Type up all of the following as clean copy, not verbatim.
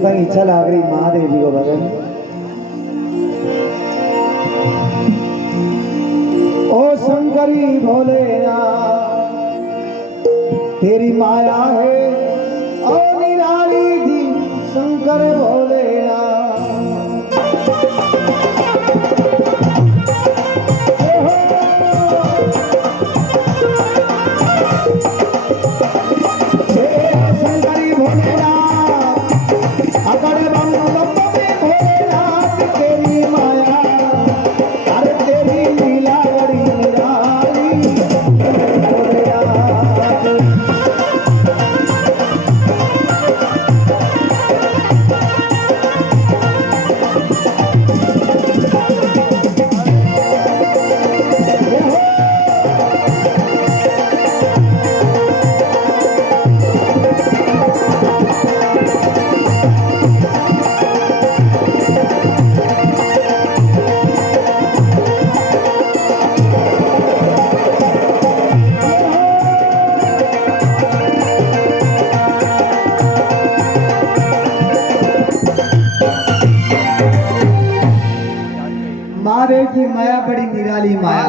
भक्तों की इच्छा लाग रही महादेव जी को भजन। ओ शंकरी भोलेनाथ तेरी माया है ओ निराली जी शंकर भोलेनाथ। महादेव की माया बड़ी निराली माया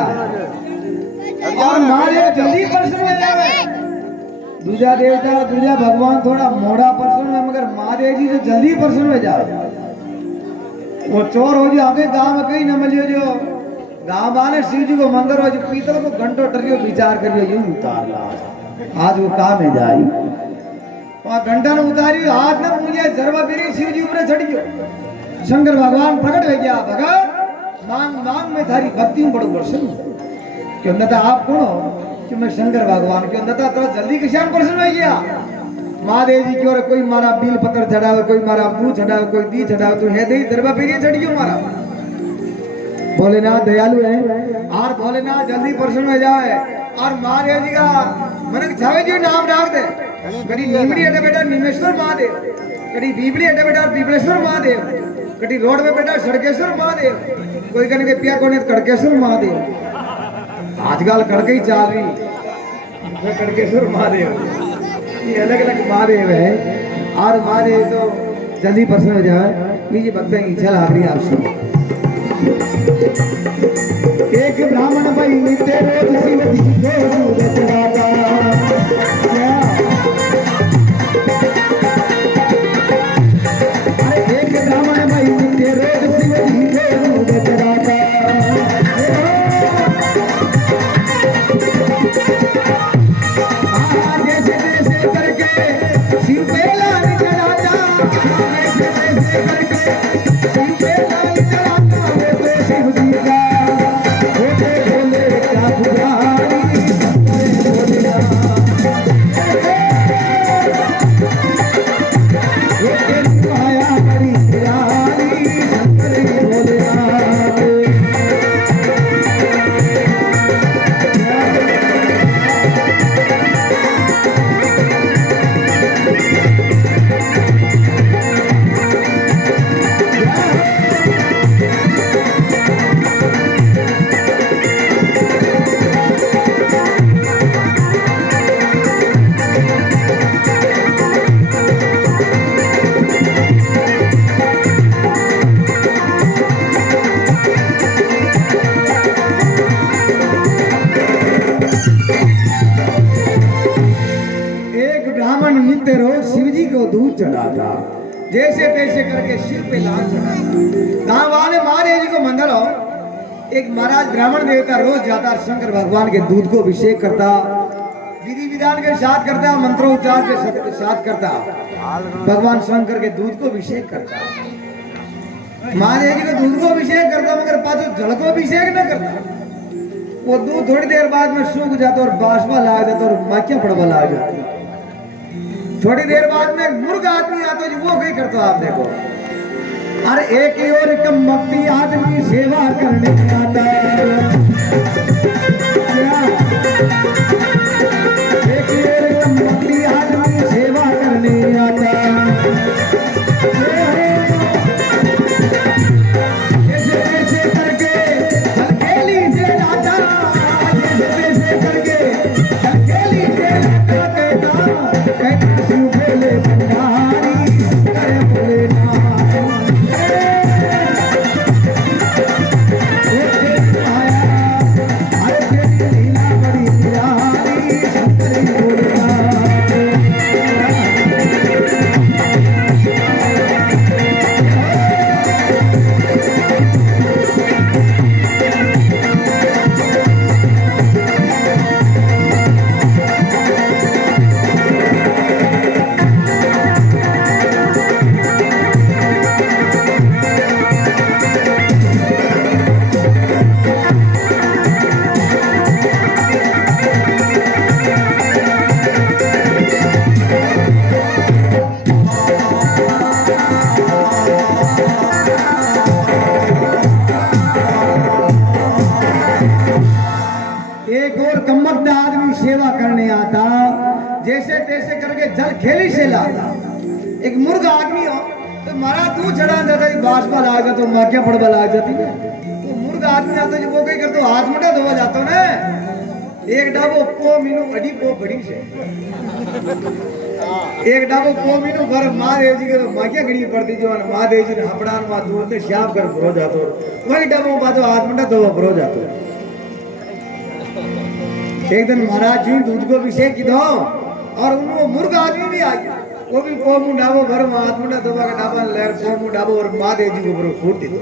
और महादेव जल्दी प्रसन्न हो जावे। दूजा देवता दूजा भगवान थोड़ा मोड़ा प्रसन्न है मगर महादेव जी तो जल्दी प्रसन्न हो जावे। वो चोर हो जो आगे गांव में कहीं न मिलियो जो गांव वाले शिव जी को मंदिर हो जो पीतल को घंटों टरियो विचार करियो यूं उतार ला आज वो काम है जाई और घंटा ने उतारियो हाथ ने मुझे जरवा बिरी शिव जी ऊपर चढ़ियो। शंकर भगवान प्रकट हो गया भगत मांग मांग में थारी भक्ति बड़ो प्रसन्न क्यों नता आप कौन हो कि मैं शंकर भगवान क्यों नता तेरा जल्दी किसान प्रसन्न हो गया। महादेव जी की ओर कोई मारा बिल पत्थर चढ़ावे कोई मारा दूध चढ़ावे कोई दी चढ़ावे तो है दे दरबा पे चढ़ियो मारा। भोलेनाथ दयालु है और भोलेनाथ जल्दी प्रसन्न हो जाए और महादेव जी का मन छावे जी नाम डाल दे कभी नीमड़ी अटे बेटा निमेश्वर महादेव कभी बीबड़ी अटे बेटा बीबलेश्वर महादेव कभी रोड में बेटा सड़केश्वर महादेव कोई कहने के पिया कोने कड़केश्वर महादेव आजकल कड़के ही चाल रही कड़केश्वर महादेव ये अलग अलग महादेव है और महादेव तो जल्दी प्रसन्न हो जाए लीजिए भक्त की इच्छा लाग रही आप सुनो। एक ब्राह्मण भाई नित्य रोज शिव जी को दूध चढ़ाता एक ब्राह्मण भाई नित्य रोज शिव जी को दूध चढ़ाता जैसे जैसे करके शिव पे लाल चढ़ाता जैसे जैसे करके शिव पे लाल चढ़ाता वो तो शिव जी का छोटे भोले का पुजारी वो तेरी माया बड़ी निराली शंकर भोलेनाथ। नित्य रोज शिव जी को दूध चढ़ाता जैसे तैसे करके शिव पे लाल चढ़ाता। गांव वाले महादेव जी को मंदिर हो एक महाराज ब्राह्मण देवता रोज जाता शंकर भगवान के दूध को अभिषेक करता विधि विधान के साथ करता मंत्रोच्चार के साथ करता भगवान शंकर के दूध को अभिषेक करता। महादेव जी को दूध को अभिषेक करता मगर पाछो जल को अभिषेक न करता। वो दूध थोड़ी देर बाद में सूख जाता और बाष्पा लाग जाता और माखियां पड़वा लाग जाती। थोड़ी देर बाद में मुर्गा आदमी आता है वो कहीं करता आप देखो। अरे एक ही और कमबख्ती आदमी सेवा करने आता है एक ही और कमबख्ती आदमी सेवा करने आता है जैसे तैसे करके हल्केली से लाता जैसे तैसे करके हल्केली से लाता कहता शिव भोले भंडारी करे भोले जैसे तैसे करके जल खेली से ला एक मुर्ग आदमी हो तो मारा तू चढ़ा जाता है बास पर आ जाता माँ क्या पड़वा लाग जाती है तो मुर्ग आदमी आता है वो कहीं करते हाथ मुठा धोवा जाता ना एक डाबो पो मीनू अड़ी पो बड़ी से एक डाबो पो मीनू पर महादेव जी के माँ घड़ी पड़ती जो महादेव जी ने हपड़ान माँ दूर से श्याम कर भरो जातो वही डाबो बातो हाथ मुठा धोवा भरो जातो एक दिन महाराज जी दूध को अभिषेक की दो और उनको मुर्ग आदमी भी आ गया वो भी पोमू डाबो भर हाथ मुंडा दबा का डाबा लहर पोमू डाबो और महादेव जी को भरो फूट दे दो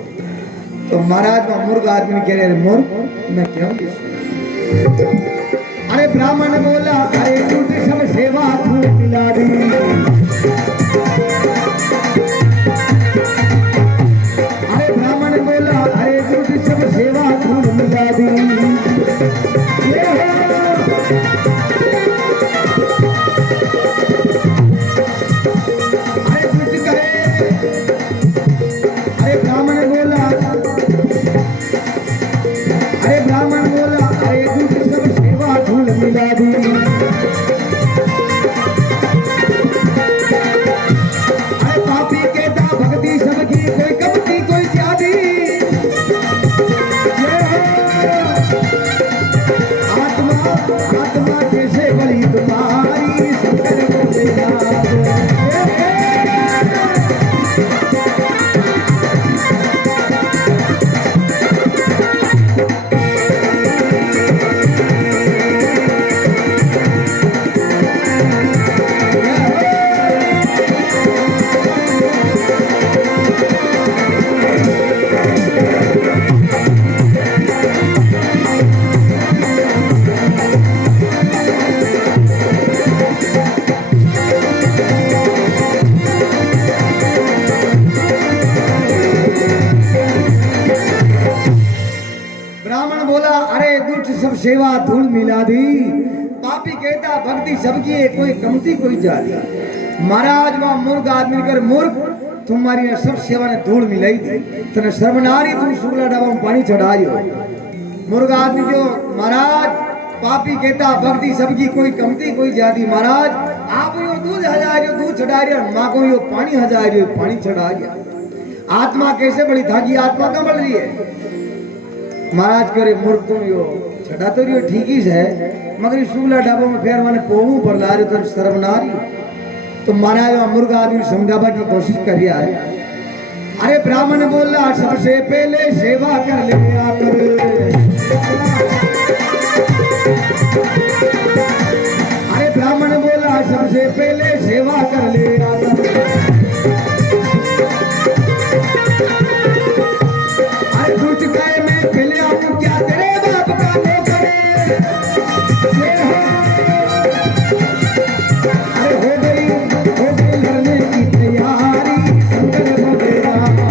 तो महाराज का मुर्ग आदमी कह रहे मुर्ग मैं क्यों अरे ब्राह्मण बोला अरे दूध सब सेवा धूल मिला दी अरे ब्राह्मण बोला अरे दूध सब सेवा धूल मिला दी सेवा धूल मिला दी पापी कहता भक्ति सबकी है कोई कमती कोई जाती महाराज वहां मुर्ग आदमी कर मुर्ग तुम्हारी सब सेवा ने धूल मिलाई थी तने सर्वनारी तुम शुक्ला डाबा में पानी चढ़ाई हो मुर्ग आदमी जो महाराज पापी कहता भक्ति सबकी कोई कमती कोई जाती महाराज आप यो दूध हजार दूध चढ़ा रहे माँ को यो पानी हजार पानी चढ़ा गया आत्मा कैसे बड़ी धागी आत्मा कहाँ बढ़ रही है महाराज करे मुर्ग तुम यो छड़ा तो रियो ठीक ही है मगर शुक्ला डाबो में फिर मैंने पोमू पर ला रहे तो शर्मनारी तो महाराज मुर्ग आदमी समझावा की कोशिश कर रहा है अरे ब्राह्मण बोला सबसे पहले सेवा कर ले आकर अरे ब्राह्मण बोला सबसे पहले सेवा कर ले आकर अरे कुछ कहे मैं पहले आपको क्या तेरे बाप का नौकर अरे हो गई लड़ने की तैयारी शंकर भगवान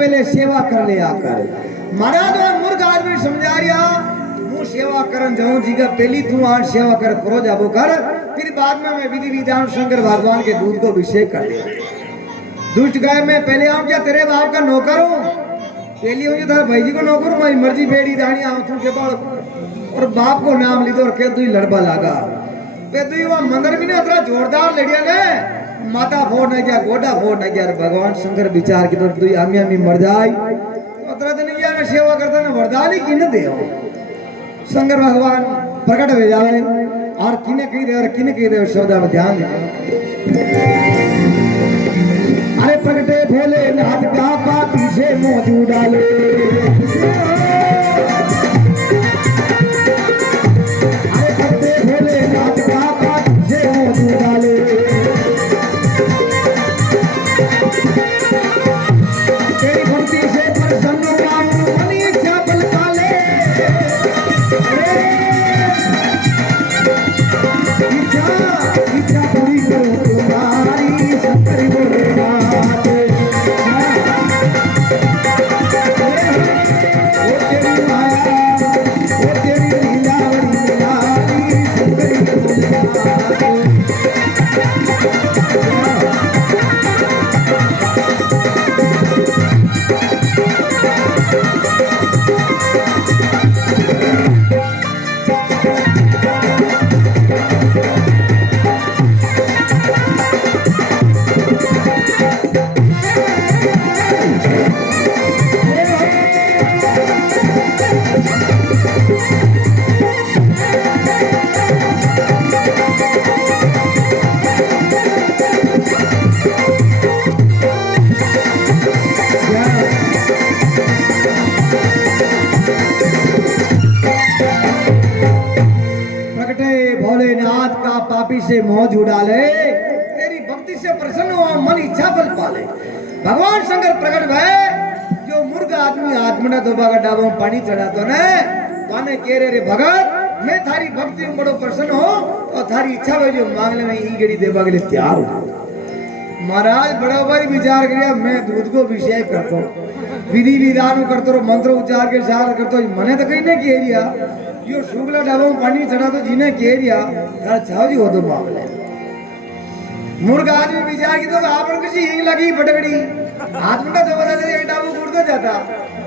पहले सेवा कर ले आकर महाराज मुर्ग आदमी समझा रिया हूँ सेवा करन जाऊं जी का पहली तू आठ सेवा कर करो जाबो कर फिर बाद में मैं विधि विधान शंकर भगवान के दूध को अभिषेक कर दिया दुष्ट गाय मैं पहले आऊं क्या तेरे बाप का नौकर हूँ पहली हूँ था भाई जी को नौकर हूँ मेरी मर्जी बेड़ी दानी आऊं तू के बाल और बाप को नाम ली और कह तू लड़बा लागा तू वहां मंदिर भी नहीं उतरा जोरदार लड़िया ने माता फोड़ न गया गोडा फोड़ न गया भगवान शंकर विचार की तो तू आमी आमी मर जाई उतरा तो नहीं ना सेवा करता ना वरदान ही किने दे शंकर भगवान प्रकट हो जावे और किने कही दे और किने कही दे शब्द में ध्यान दे अरे प्रकटे भोले नाथ का पापी से मोजू डाले अरे प्रकटे भोले नाथ का पापी से मोजू डाले तेरी भक्ति से प्रसन्न राम बनी क्या बल पाले से मौज उड़ा ले, तेरी भक्ति से प्रसन्न हो, मन इच्छा फल पाले। भगवान शंकर प्रकट भय, जो मूर्ख आदमी आत्मना धोबा का डाबों पानी चढ़ातो ने, पाने कह रे भगत, मैं थारी भक्ति में बड़ो प्रसन्न हो और थारी इच्छा है जो मांगने में ई गड़ी देवा के लिए तैयार हूं। महाराज बड़ा भाई विचार करिया, मैं दूध को विषय करतो, विधि विधान करतो, मंत्र उच्चार के साथ करतो, मने तो कहीं नहीं कह रिया, यो शुक्ला डाबों पानी चढ़ा तो जिन्हें कह रिया, थारा छाव जी हो तो मामले। मूर्ख आदमी विचार की तो आपन किसी हिंग लगी फटकड़ी, आत्मा तो बता दे डाबू गुड़ तो जाता,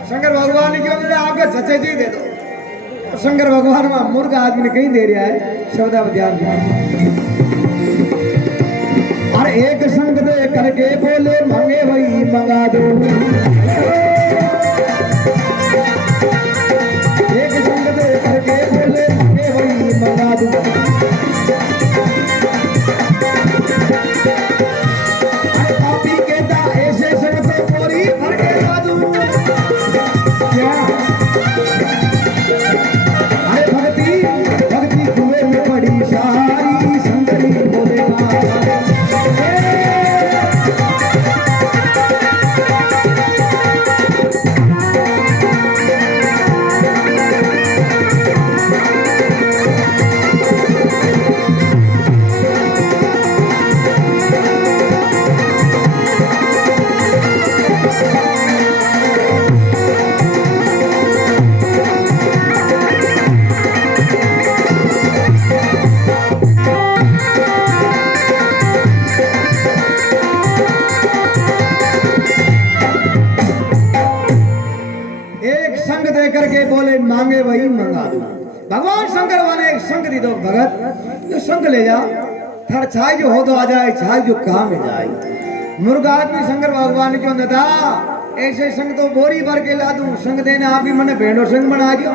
शंकर भगवान ने क्यों बोला आपका छचे जी दे दो। शंकर भगवान में मूर्ख आदमी ने कहीं दे रहा है, शब्द आप ध्यान दीजिए। और एक संग दे करके बोले मांगे वही मंगा दो, एक संग दे करके बोले मांगे वही मंगा दो। अरे पापी कहता ऐसे संग तो पूरी भर के ला दूं क्या? भक्ति कुएं में पड़ी सारी संतरी बोलेगा। करके बोले मांगे वही मंगा दो। भगवान शंकर वाले एक संग दी दो भगत, जो संग ले जा, थर छाई जो हो तो आ जाए, छाई जो काम में जाए। मुर्गा आदमी शंकर भगवान क्यों देता, ऐसे संग तो बोरी भर के ला दूं, संग देने आप ही मने भेड़ो संग बना दियो।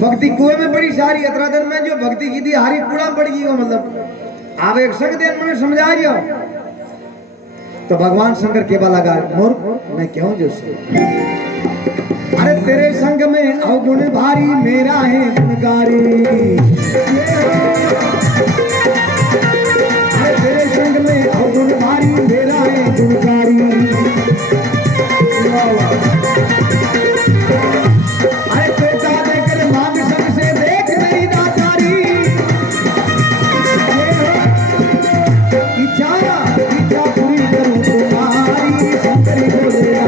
भक्ति कुएं में बड़ी सारी अतरा दिन में जो भक्ति की थी हारी पूरा पड़ गई, मतलब आप एक संग देन मैंने समझा दियो। तो भगवान शंकर के बाला लगा, मूर्ख मैं क्यों जो अरे तेरे संग में अवगुण भारी, मेरा है गुणकारी। अरे तेरे संग में अवगुण भारी, मेरा है गुणकारी। अरे बेटा देकर मांग संग से देख मेरी दातारी, इच्छा इच्छा पूरी करूं तुम्हारी, शंकरी बोले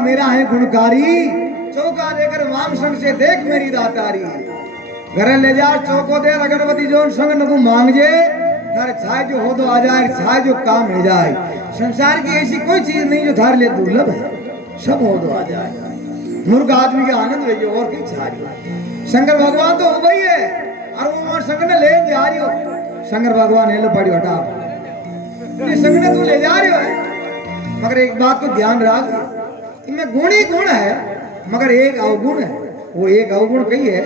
मेरा है गुणकारी, चौका देकर वाम संग से देख मेरी दातारी। घर ले जा चौको दे अगरबत्ती जो संग न को मांग जे, थारे छाय जो हो तो आ जाए, छाय जो काम हो जाए। संसार की ऐसी कोई चीज नहीं जो थारे लिए दुर्लभ है, सब हो तो आ जाए। मूर्ख आदमी का आनंद रही और की छारी। शंकर भगवान तो हो गई है और वो संग ने ले जा रही हो। शंकर भगवान हेलो पड़ी हटा, संग ने तू ले जा रही हो, मगर एक बात को ध्यान रख, इनमें गुण ही गुण है, मगर एक अवगुण है। वो एक अवगुण कही है,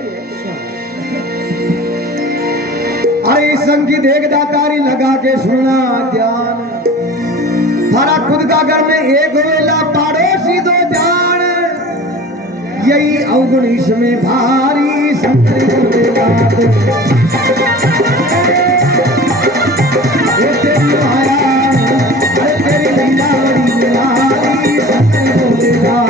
अरे इस संग की देख दातारी लगा के सुनना ध्यान, थारा खुद का घर में एक वेला पड़ोसी दो जान, यही अवगुण इसमें भारी संकट बोलेगा। ये तेरी माया, अरे तेरी लीला बड़ी निराली, संकट बोलेगा।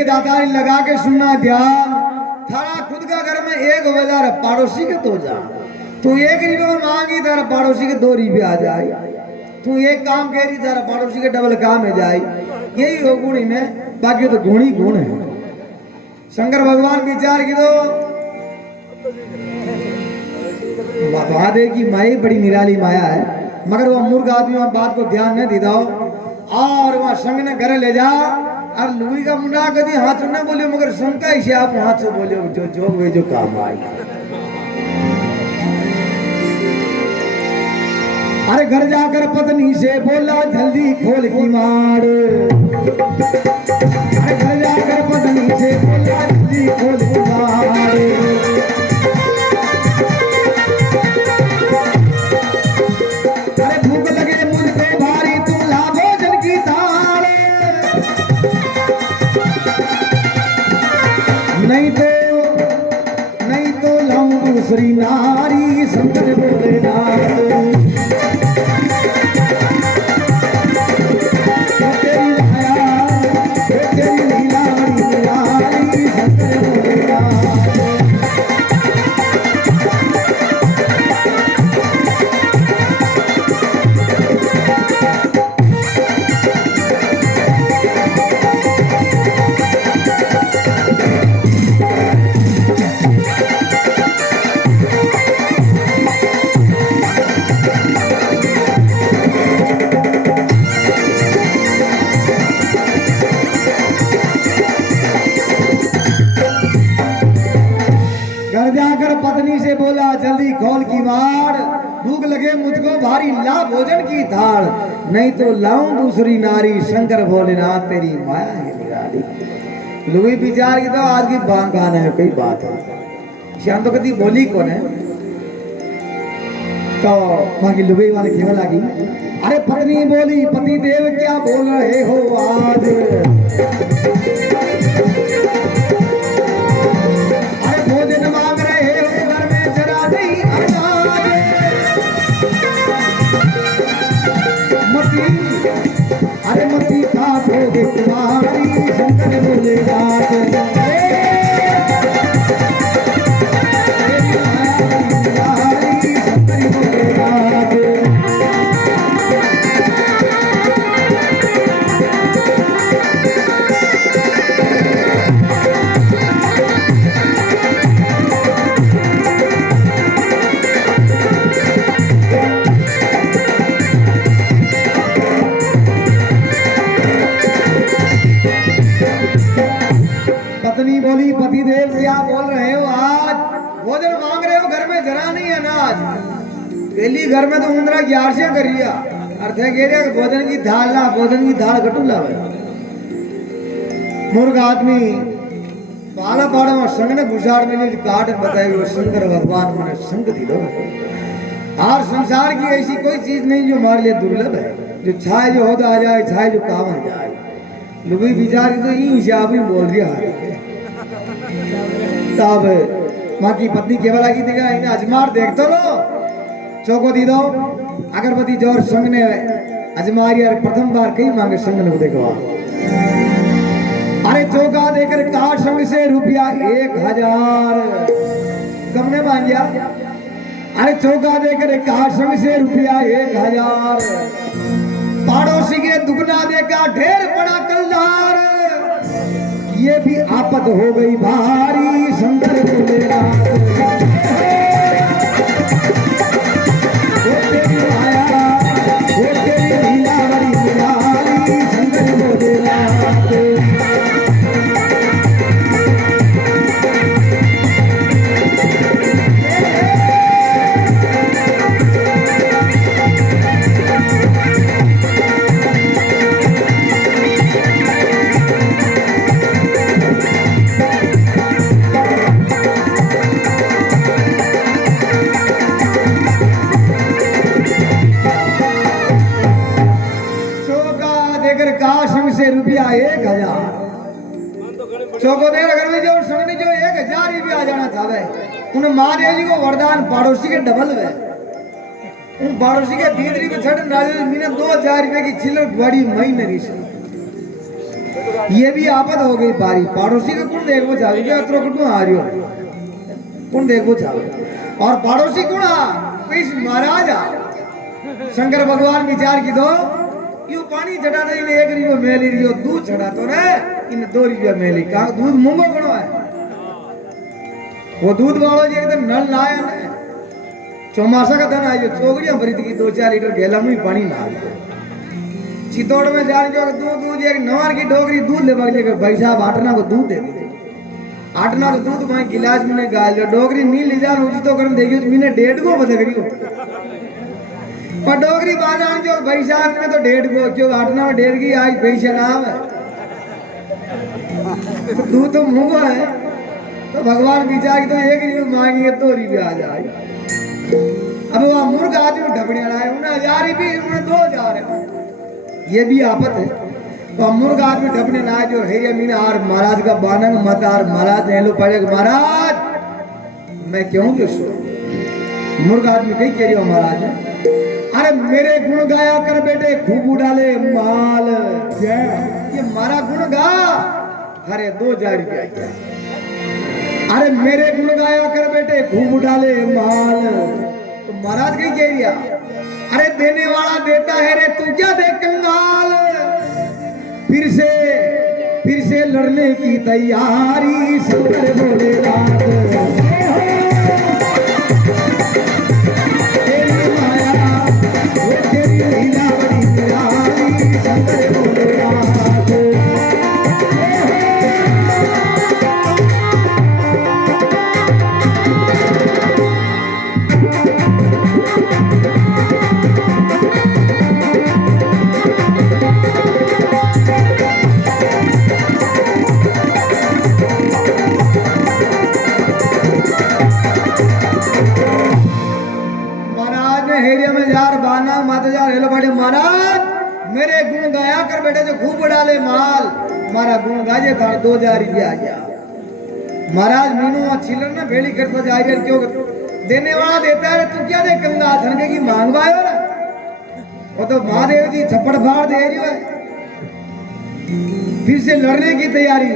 एक दातारी लगा के सुनना ध्यान। थारा खुद का घर में एक हजार पड़ोसी के तो जा, तू 1 रुपये में मांगी तारा पड़ोसी के 2 रुपये आ जाए। तू एक काम कह रही तारा पड़ोसी के डबल काम है जाए। यही हो गुणी में, बाकी तो गुण ही गुण है। शंकर भगवान विचार की तो महादेव की माया बड़ी निराली माया है, मगर वो मूर्ख आदमी वहां बात को ध्यान नहीं देता हो और वहां संग ने घर ले जा और लुई का मुंडा कभी हाथ न बोले, मगर संग का ही आप हाथ से बोले जो जो वे जो काम आई। अरे घर जाकर पत्नी से बोला जल्दी खोल की मार। अरे घर जाकर पत्नी से बोला जल्दी खोल की मार। अरे भूख लगे मुझको भारी तू ला भोजन की थाल, नहीं तो लाऊं दूसरी नारी। शंकर बोले नाथ जल्दी खोल की मार। भूख लगे मुझको भारी ला भोजन की थाल, नहीं तो लाऊं दूसरी नारी। शंकर भोलेनाथ तेरी माया है निराली। लुई विचार की तो आज की गाना है कोई बात है, श्याम तो कभी बोली कौन है तो वहां की लुई वाले केवल आ गई। अरे पत्नी बोली पति देव क्या बोल रहे हो आज। अरे भोजन मांग रहे हो घर में जरा नहीं अनाज। मती अरे मती का भोग तुम्हारी। शंकर भोलेनाथ बोली पति देव क्या बोल रहे हो आज। भोजन मांग रहे हो घर में जरा नहीं अनाज। पहली घर में तो उंदरा 11 करिया अर्थ है भोजन की थाल ला, भोजन की थाल कटू लावे। मूर्ख आदमी पाला पाड़ा में संग ने गुजार में काट बताए वो शंकर भगवान मैंने संग दी दो। और संसार की ऐसी कोई चीज नहीं जो हमारे लिए दुर्लभ है, जो छाए जो होता आ जाए, छाए जो काम आ जाए। लुबी बिचारी तो ये हिसाब ही बोल दिया। तब माँ की पत्नी केवल आगे देगा इन्हें अजमार देख तो लो, चौको दी दो अगरबत्ती जोर संग ने अजमारी और प्रथम बार कई मांगे संग ने देखो। अरे चौका देकर कहा संग से रुपया 1000 कम ने मांग गया। अरे चौका देकर कहा संग से रुपया 1000 पड़ोसी के दुगना देखा ढेर बड़ा कलदार। ये भी आपत हो गई भारी। शंकर भोलेनाथ वो तेरी माया वो तेरी लीला बड़ी निराली। शंकर भोलेनाथ रुपया 1000 चौको दे अगर में जो सुनने जो 1000 रुपया आ जाना चाहे उन महादेव जी को वरदान पड़ोसी के डबल है। उन पड़ोसी के दीदरी को छड़ नाले मीने 2000 रुपए की चिल्लर बड़ी महीने रही। ये भी आपद हो गई बारी पड़ोसी का कौन देखो चाहे क्या अतरो कुटु आ रही हो कौन देखो चाहे और पड़ोसी कौन आ इस महाराज आ शंकर भगवान विचार की दो यो पानी चढ़ा नहीं ले 1 रुपया मेली रियो दूध चढ़ा तो रे इन 2 रुपया मेली का दूध मुंगो कणो है वो दूध वालो जी एकदम नल लाया ने चौमासा का दिन आयो चोगड़ियां भरी थी 2-4 लीटर गेला में पानी ना चितौड़ में जान के दूध एक नवार की डोगरी दूध ले बगले के भाई साहब आटना को दूध दे दे आटना को दूध मैं गिलास में गाल डोगरी नी ले जान उची तो करन देखियो मैंने 1.5 को बदल करियो पर डोगरी बाना जो भाई साहब में तो 1.5 को क्यों आटना में 1.5 की आज पैसे नाम है तो दूध तो मुंगो है तो भगवान विचार की तो 1 रुपया मांगेंगे 2 रुपया आ जाए अब वो मूर्ख आदमी ढपड़िया लाए उन्हें 1000 भी उन्हें 2000 है ये भी आफत है तो मूर्ख आदमी ढपने लाए जो है ये मीना आर महाराज का बानंग मत आर महाराज ने लो पड़े महाराज मैं क्यों जो मूर्ख आदमी कहीं कह रही हो महाराज अरे मेरे गुण गाया कर बेटे खूब उड़ाले माल ये मारा गुण गा अरे 2000 रुपया अरे मेरे गुण गाया कर बेटे खूब उड़ाले माल तो महाराज कहीं कह रिया अरे देने वाला देता है रे तू क्या दे कंगाल फिर से लड़ने की तैयारी शंकर भोलेनाथ तेरी माया वो तेरी लीला बड़ी निराली शंकर भोलेनाथ महाराज मेरे गुण गाया कर बेटे जो खूब डाले माल मारा गुण गाजे था 2000 रुपया आ गया महाराज मीनू छिलन ने भेड़ी करता जाए क्यों देने वाला देता है तू क्या दे कंगा धनके की मांगवायो ना वो तो महादेव जी छप्पड़ फाड़ दे रही है फिर से लड़ने की तैयारी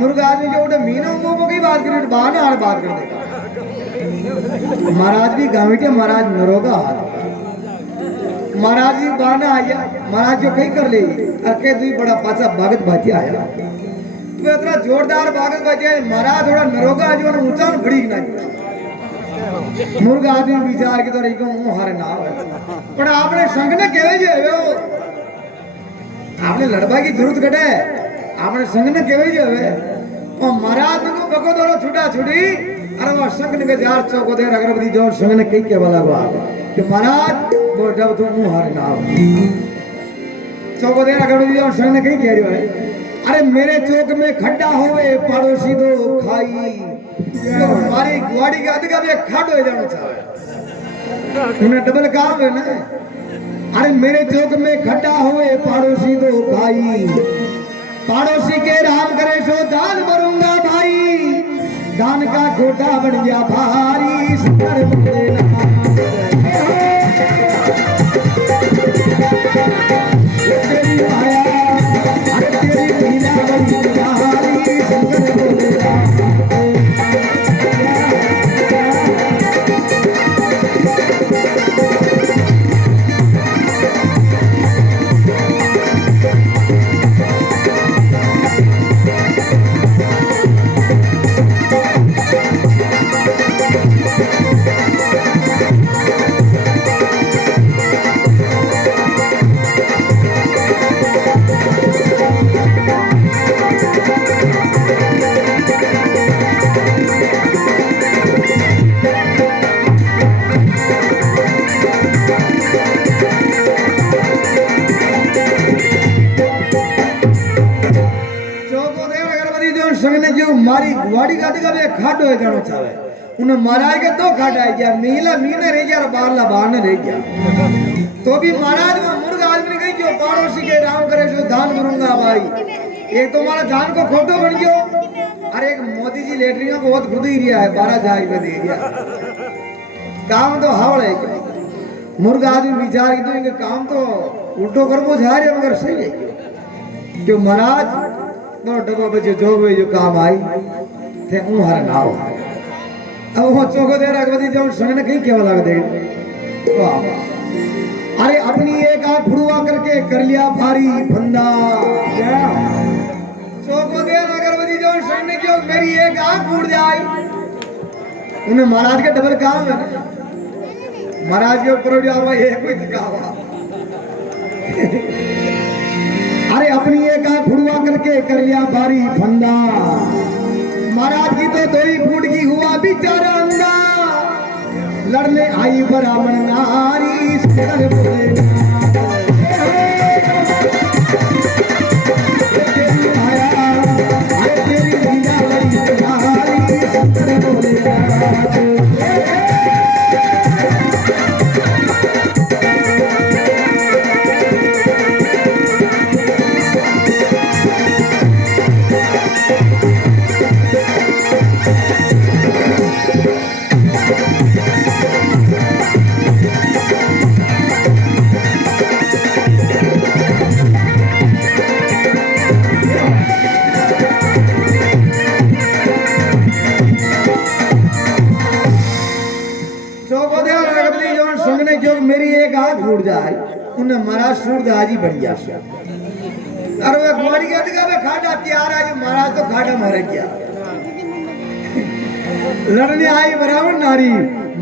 मुर्गा आदमी जो उठे मीनू मुंह की बात करे बहाना और बात कर देगा महाराज भी गांव महाराज नरोगा महाराज जी बाना आया महाराज जो कहीं कर ले अरके दुई बड़ा पाचा भागत भाती आया तो इतना जोरदार भागत भाती महाराज थोड़ा नरोगा जो ऊंचा न फड़ी ना मुर्गा आदमी विचार के तो रही को हारे ना पर आपने संग ने केवे जे आपने लड़बा की जरूरत कटे आपने संग ने केवे जे और महाराज को बको दौड़ो छुटा छुटी अरे वो संग ने के जार चौको दे अगरबत्ती जो संग ने कई के वाला को कि महाराज वो जब तुम हारे ना चौको दे अगरबत्ती जो संग ने कई कह रही है अरे मेरे चौक में खड्डा होवे पड़ोसी दो खाई जो हमारी ग्वाड़ी का अधिका भी खाट हो जाना चाहे उन्हें डबल काम है ना अरे मेरे चौक में खड्डा होवे पड़ोसी दो खाई पड़ोसी के राम करे सो दान भरूंगा भाई दान का खोटा बन गया भारी सुंदर बंदेना तेरी माया तेरी लीला बड़ी निराली शंकर भोलेनाथ मारी गुवाड़ी का दिखा वे खाडो है जानो चाहे उन्हें महाराज के 2 खाडा है क्या नीला मीने रह गया और बारला बारने रह गया तो भी महाराज वो मुर्गा आदमी ने कही क्यों पड़ोसी के राम करे जो दान करूंगा भाई एक तो हमारा दान को खोटो बन गयो अरे एक मोदी जी लेटरिंग को बहुत खुद ही रिया है 12,000 रुपए दे दिया काम तो हावड़ है मुर्गा आदमी विचार की तो काम तो उल्टो कर वो जा रहे मगर सही है क्यों महाराज तो डबो बजे जो भी जो काम आई थे ऊ हर नाव अब वो चोको दे रखवती जो सुनने कहीं केवल लग दे वाह अरे अपनी एक आंख फुड़वा करके कर लिया भारी फंदा चोको दे रखवती जो सुनने क्यों मेरी एक आंख फूट जाए उन्हें महाराज के डबल काम है महाराज के ऊपर जावा ये कोई थकावा अरे अपनी एक आंख फुड़वा करके कर लिया भारी फंदा महाराज की तो दो ही फूट की हुआ बेचारा अंधा लड़ने आई ब्राह्मण नारी सिर बोले तेरी माया अरे तेरी लीला बड़ी नारी सिर बोले मेरी एक आंख फूट जाए उन्हें महाराज सूरदास जी बढ़िया अरे वे कुमारी के अधिका में खाटा तैयार है महाराज तो खाटा मारे क्या लड़ने आई ब्राह्मण नारी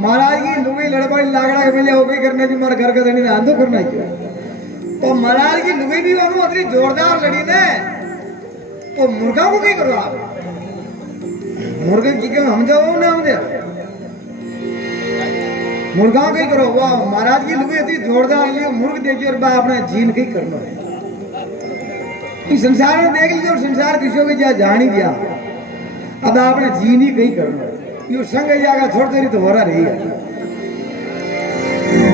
महाराज की लुंगी लड़बड़ी लागड़ा के मिले हो गई करने की मार घर का धनी ने आंदो करना क्यों तो महाराज की लुंगी भी वालों इतनी जोरदार लड़ी ने तो मुर्गा को क्या करो आप मुर्गे की क्यों हम जाओ ना हम दे मुर्गा कहीं करो वाह महाराज की लुगी इतनी जोरदार लियो मुर्ग देखिए और बा अपना जीन कहीं करना है इस संसार में देख लीजिए और संसार किसी को जा जान ही दिया अब आपने जीन ही कहीं करना है यो संग जाएगा छोड़ तेरी तो हो रहा रही है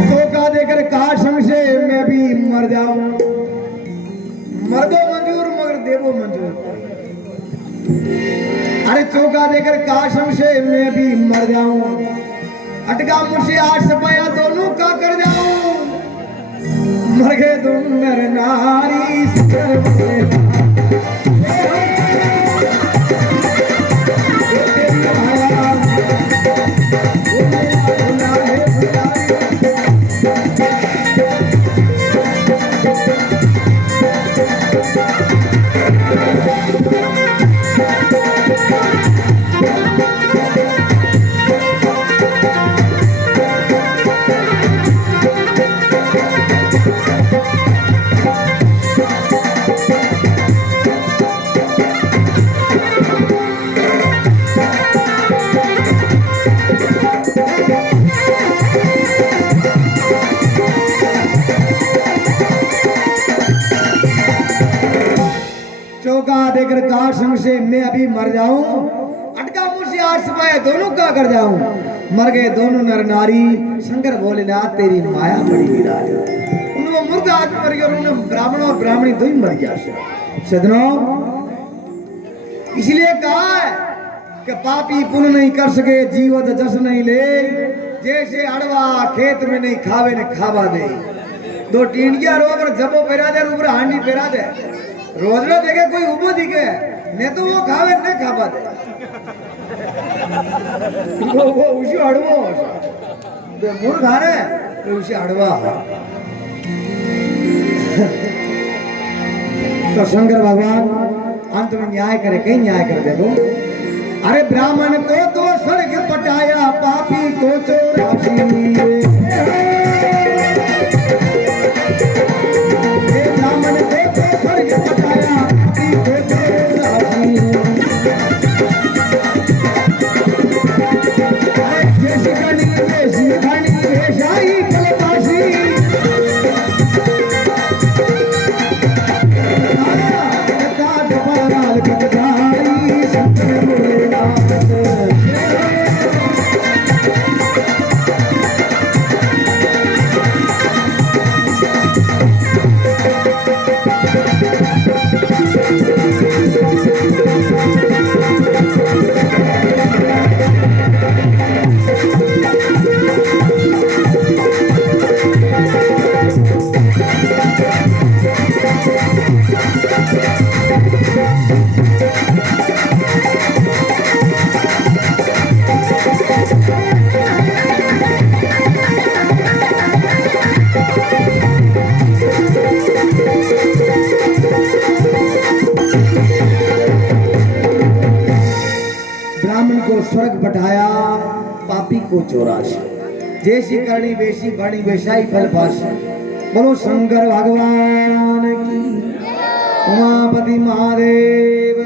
तो का देकर काश संग से मैं भी मर जाऊं मर्दो मंजूर मगर देवो मंजूर अरे चौका देकर काश संग से मैं भी मर जाऊं अटका मुझसे आठ सपाया दोनों का कर जाऊं मर गए दोनों नर नारी सिर बोले देकर काश संग से मैं अभी मर जाऊं अटका मुझसे आठ सपाया दोनों का कर जाऊं मर गए दोनों नर नारी शंकर भोलेनाथ तेरी माया बड़ी निराली उन्होंने मुर्गा आदमी मर गया उन्होंने ब्राह्मण और ब्राह्मणी दो ही मर गया सदनों इसलिए कहा है कि पापी पुण्य नहीं कर सके जीवत जस नहीं ले जैसे अड़वा खेत में नहीं खावे ने खावा दे दो टींडिया रोबर जबो पेरा दे ऊपर हांडी पेरा दे रोजना देखे कोई उबो दिखे ने तो वो खावे ने खावा दे वो उसी अड़वा दे मूर खाने तो उसी अड़वा तो शंकर भगवान अंत में न्याय करे कहीं न्याय कर देखो अरे ब्राह्मण को तो स्वर्ग पटाया पापी को चौरासी को स्वर्ग बैठाया, पापी को चौरासी। जैसी करनी वैसी बनी वैसाई फल पासी। बोलो शंकर भगवान की, उमापति महादेव